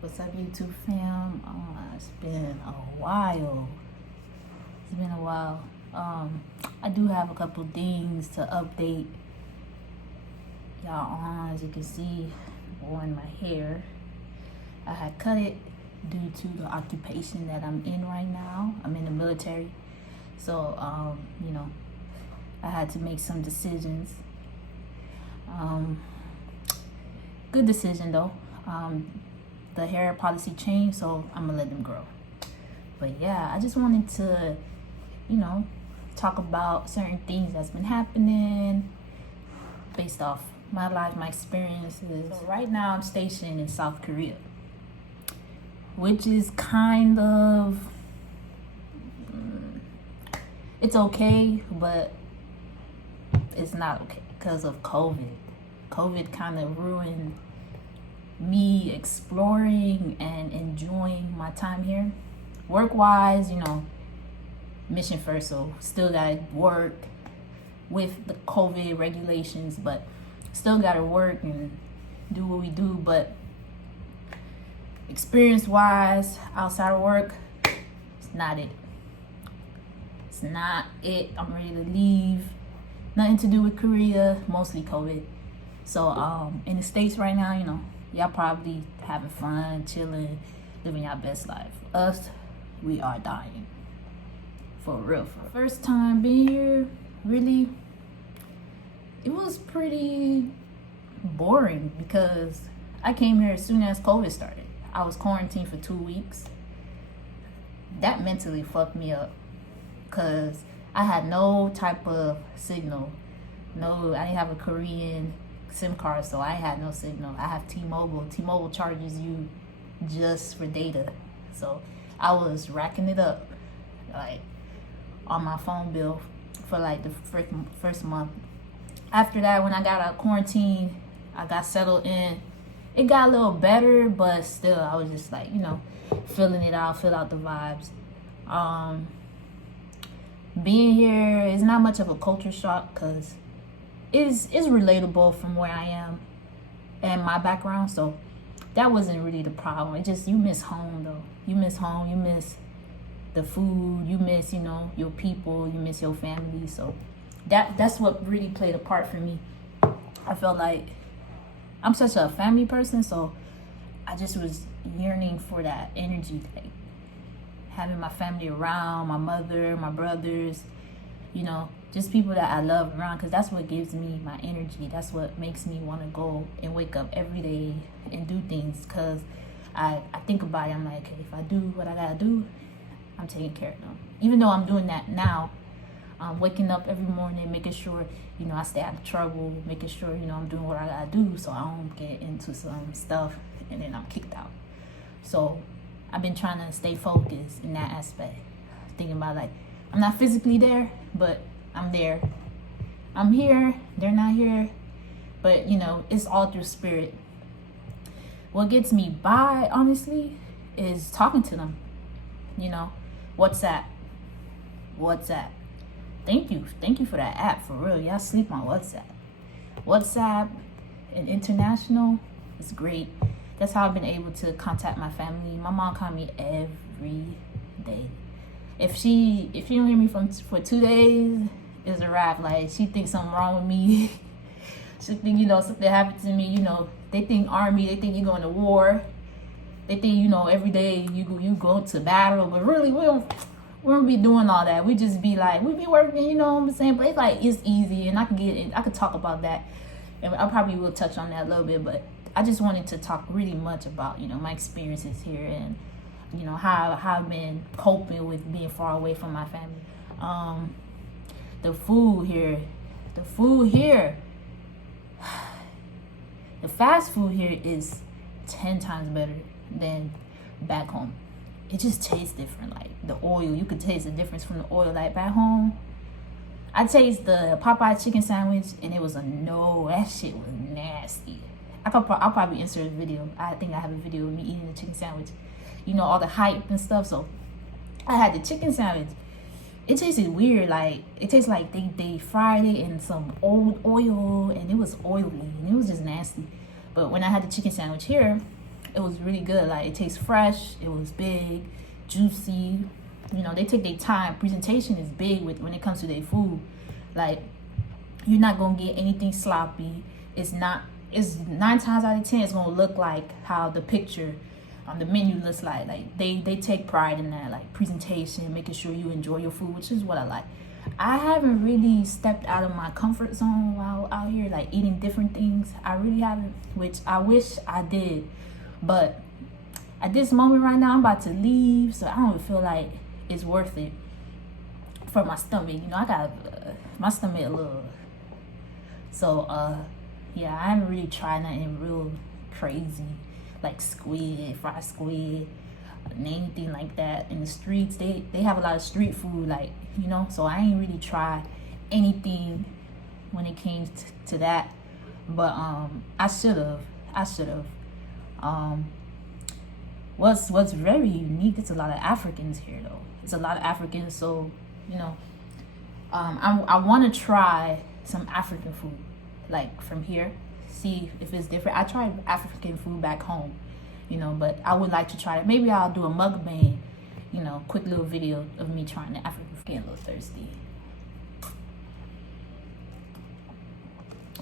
What's up, YouTube fam? It's been a while. It's been a while. I do have a couple things to update y'all on. As you can see on my hair, I had cut it due to the occupation that I'm in right now. I'm in the military, so I had to make some decisions. Good decision though. The hair policy changed, so I'm gonna let them grow. But yeah, I just wanted to, talk about certain things that's been happening based off my life, my experiences. So right now I'm stationed in South Korea, which is kind of, it's okay, but it's not okay because of COVID. COVID kind of ruined me exploring and enjoying my time here. Work wise, mission first, so still gotta work with the COVID regulations, but still gotta work and do what we do. But experience wise, outside of work, it's not it. It's not it. I'm ready to leave. Nothing to do with Korea, mostly COVID. So in the States right now, y'all probably having fun, chilling, living your best life. Us, we are dying. For real. For the first time being here, really, it was pretty boring because I came here as soon as COVID started. I was quarantined for 2 weeks. That mentally fucked me up because I had no type of signal. No, I didn't have a Korean SIM card, so I had no signal. I have T-Mobile. T-Mobile charges you just for data, so I was racking it up like on my phone bill for like the first month. After that, when I got out of quarantine, I got settled in. It got a little better, but still I was just like, filling it out, fill out the vibes. Being here is not much of a culture shock because is relatable from where I am and my background, so that wasn't really the problem. It just, you miss home though. You miss home, you miss the food, you miss, your people, you miss your family. So that's what really played a part for me. I felt like I'm such a family person, so I just was yearning for that energy, like having my family around, my mother, my brothers, just people that I love around, because that's what gives me my energy. That's what makes me want to go and wake up every day and do things, because I think about it. I'm like, okay, if I do what I gotta do, I'm taking care of them. Even though I'm doing that now, waking up every morning, making sure, I stay out of trouble, making sure, I'm doing what I gotta do so I don't get into some stuff and then I'm kicked out. So I've been trying to stay focused in that aspect. Thinking about, like, I'm not physically there, but I'm there. I'm here, they're not here, but it's all through spirit. What gets me by, honestly, is talking to them. WhatsApp. Thank you for that app, for real. Y'all sleep on WhatsApp and international is great. That's how I've been able to contact my family. My mom calls me every day. If she don't hear me for 2 days, it's a wrap. Like, she thinks something wrong with me. She think, something happened to me. They think army, they think you're going to war. They think, every day you go to battle. But really, we don't be doing all that. We just be like, we be working, what I'm saying? But it's easy, and I could talk about that. And I probably will touch on that a little bit, but I just wanted to talk really much about, my experiences here and, how I've been coping with being far away from my family. The food here, the fast food here is 10 times better than back home. It just tastes different. Like the oil, you could taste the difference from the oil. Like back home, I taste the Popeye chicken sandwich and it was that shit was nasty. I'll probably insert a video. I think I have a video of me eating the chicken sandwich. All the hype and stuff. So I had the chicken sandwich. It tasted weird. Like, it tastes like they fried it in some old oil and it was oily and it was just nasty. But when I had the chicken sandwich here, It was really good. Like, it tastes fresh. It was big, juicy. You know, they take their time. Presentation is big when it comes to their food. Like, you're not gonna get anything sloppy. It's 9 times out of 10 it's gonna look like how the picture on the menu looks like. Like, they take pride in that, like presentation, making sure you enjoy your food, which is what I like. I haven't really stepped out of my comfort zone while out here, like eating different things. I really haven't, which I wish I did. But at this moment right now, I'm about to leave, so I don't feel like it's worth it for my stomach. You know, I got my stomach a little. So yeah, I haven't really tried nothing real crazy like squid, fried squid, anything like that in the streets. They have a lot of street food, like, you know. So I ain't really tried anything when it came to that. But I should have. What's very unique, it's a lot of Africans here though. It's a lot of Africans, so you know, I want to try some African food, like from here, see if it's different. I tried African food back home, you know, but I would like to try it. Maybe I'll do a mukbang, you know, quick little video of me trying the African food. Getting a little thirsty,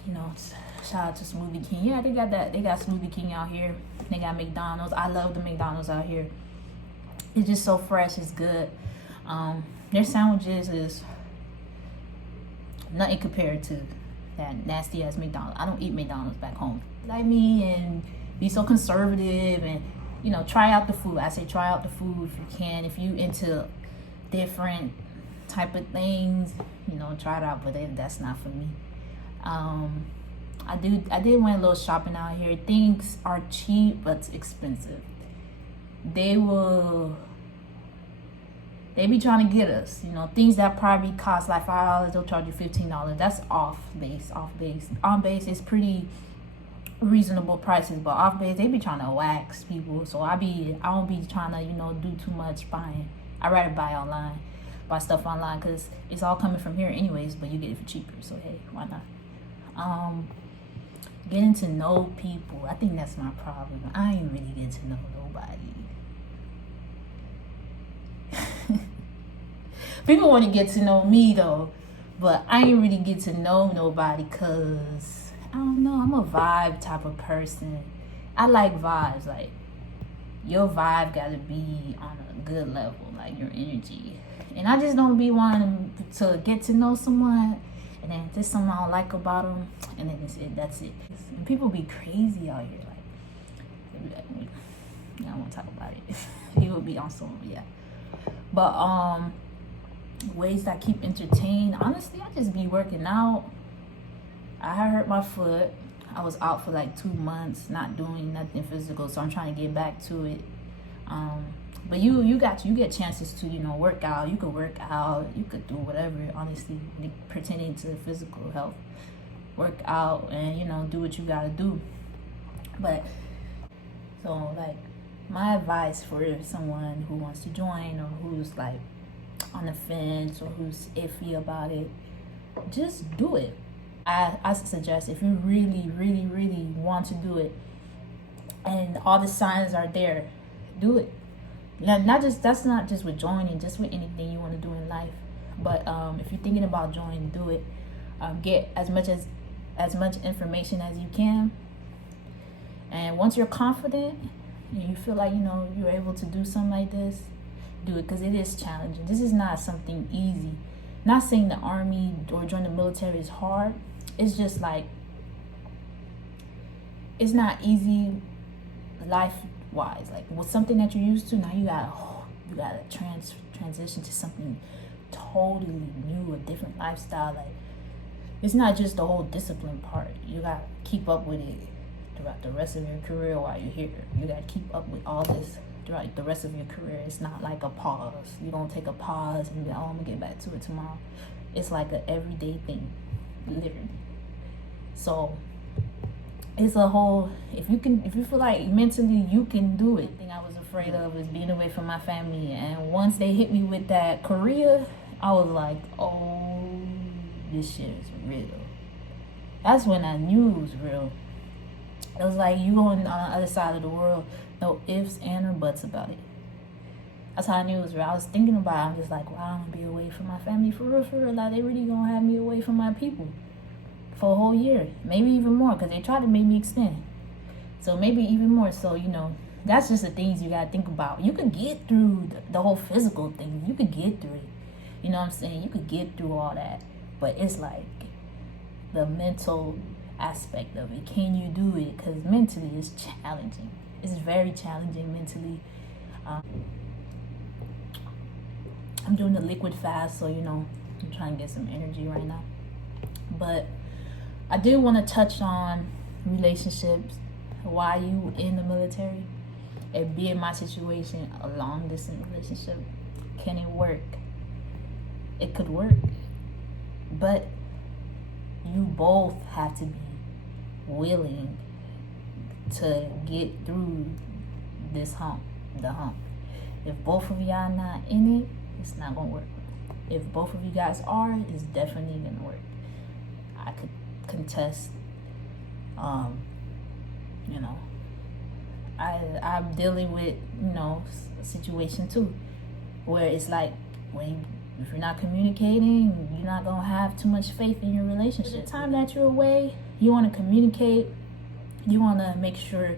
you know. Shout out to Smoothie King. Yeah, they got Smoothie King out here. They got McDonald's. I love the McDonald's out here. It's just so fresh. It's good. Their sandwiches is nothing compared to that nasty ass McDonald's. I don't eat McDonald's back home. Like me, and be so conservative, and you know, try out the food. I say try out the food if you can. If you into different type of things, you know, try it out. But that's not for me. I did went a little shopping out here. Things are cheap but expensive. They be trying to get us, you know, things that probably cost like $5, they'll charge you $15. That's off base. On base is pretty reasonable prices, but off base they be trying to wax people. So I don't be trying to, you know, do too much buying. I rather buy stuff online, because it's all coming from here anyways, but you get it for cheaper. So hey, why not? Getting to know people, I think that's my problem. I ain't really getting to know nobody. People want to get to know me though, but I ain't really get to know nobody, because I don't know, I'm a vibe type of person. I like vibes. Like, your vibe gotta be on a good level, like your energy. And I just don't be wanting to get to know someone, and then there's something I don't like about them, and then that's it. And people be crazy out here. Like, I don't want to talk about it. People be on some, yeah. But ways that I keep entertained, honestly, I just be working out. I hurt my foot. I was out for like 2 months, not doing nothing physical, so I'm trying to get back to it. But you get chances to, you know, work out. You could work out, you could do whatever, honestly, pertaining to physical health. Work out and, you know, do what you gotta do. But so, like, my advice for someone who wants to join, or who's like on the fence, or who's iffy about it, just do it. I suggest, if you really, really, really want to do it and all the signs are there, do it. That's not just with joining, just with anything you want to do in life. But if you're thinking about joining, do it. Get as much information as you can, and once you're confident and you feel like, you know, you're able to do something like this, do it, because it is challenging. This is not something easy. Not saying the army or join the military is hard. It's just like, it's not easy life wise. Like, with something that you're used to, now you gotta transition to something totally new, a different lifestyle. Like, it's not just the whole discipline part. You gotta keep up with it throughout the rest of your career while you're here. You gotta keep up with all this throughout the rest of your career. It's not like a pause. You don't take a pause and be like, oh, I'm gonna get back to it tomorrow. It's like an everyday thing, literally. So it's a whole, if you feel like mentally you can do it. The thing I was afraid of was being away from my family, and once they hit me with that Korea, I was like, oh, this shit is real. That's when I knew it was real. It was like you going on the other side of the world, no ifs and or buts about it. That's how I knew it was real. I was thinking about it. I'm just like, wow, I'm gonna be away from my family for real, for real. Like, they really gonna have me away from my people for a whole year, maybe even more, because they tried to make me extend. So maybe even more. So, you know, that's just the things you gotta think about. You can get through the whole physical thing. You could get through it. You know what I'm saying? You could get through all that. But it's like the mental aspect of it. Can you do it? Because mentally it's challenging. It's very challenging mentally. I'm doing the liquid fast, so you know, I'm trying to get some energy right now. But I did want to touch on relationships, why you in the military, and be in my situation, a long distance relationship. Can it work? It could work, but you both have to be willing to get through this hump, the hump. If both of y'all not in it, it's not gonna work. If both of you guys are, it's definitely gonna work. I could contest. You know, I'm dealing with, you know, a situation too, where it's like if you're not communicating, you're not gonna have too much faith in your relationship. The time that you're away, you want to communicate. You want to make sure,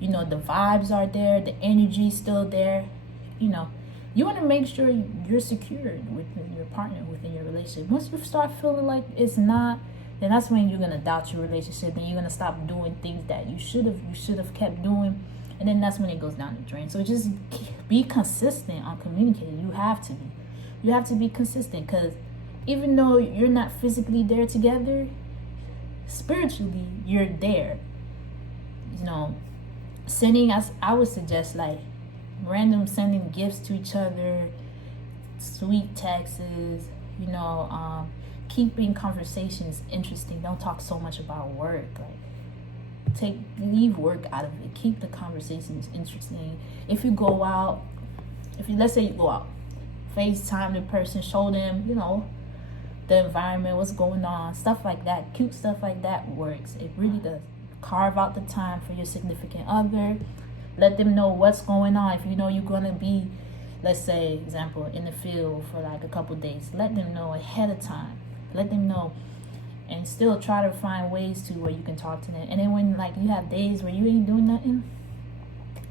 you know, the vibes are there, the energy's still there. You know, you want to make sure you're secured within your partner, within your relationship. Once you start feeling like it's not, then that's when you're gonna doubt your relationship, and you're gonna stop doing things that you should have kept doing, and then that's when it goes down the drain. So just be consistent on communicating. You have to be. You have to be consistent, because even though you're not physically there together, spiritually you're there. You know, I would suggest like random sending gifts to each other, sweet texts, you know, keeping conversations interesting. Don't talk so much about work. Like, leave work out of it. Keep the conversations interesting. If you go out, let's say you go out, FaceTime the person, show them, you know, the environment, what's going on, stuff like that. Cute stuff like that works. It really does. Carve out the time for your significant other. Let them know what's going on. If you know you're gonna be, let's say, example, in the field for like a couple days, let them know ahead of time. Let them know, and still try to find ways to where you can talk to them. And then when like you have days where you ain't doing nothing,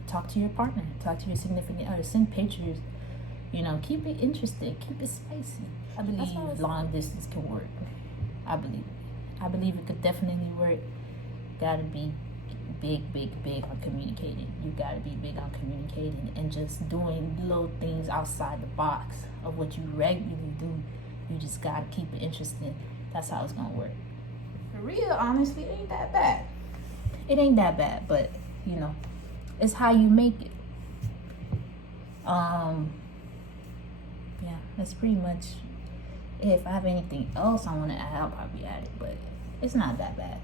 talk to your partner, talk to your significant other, send pictures. You know, keep it interesting, keep it spicy. I believe long distance can work. I believe it could definitely work. Gotta be big on communicating. You gotta be big on communicating and just doing little things outside the box of what you regularly do. You just gotta keep it interesting. That's how it's gonna work. For real, honestly, it ain't that bad. It ain't that bad, but you know, it's how you make it. Yeah, that's pretty much it. If I have anything else I want to add, I'll probably add it, but it's not that bad.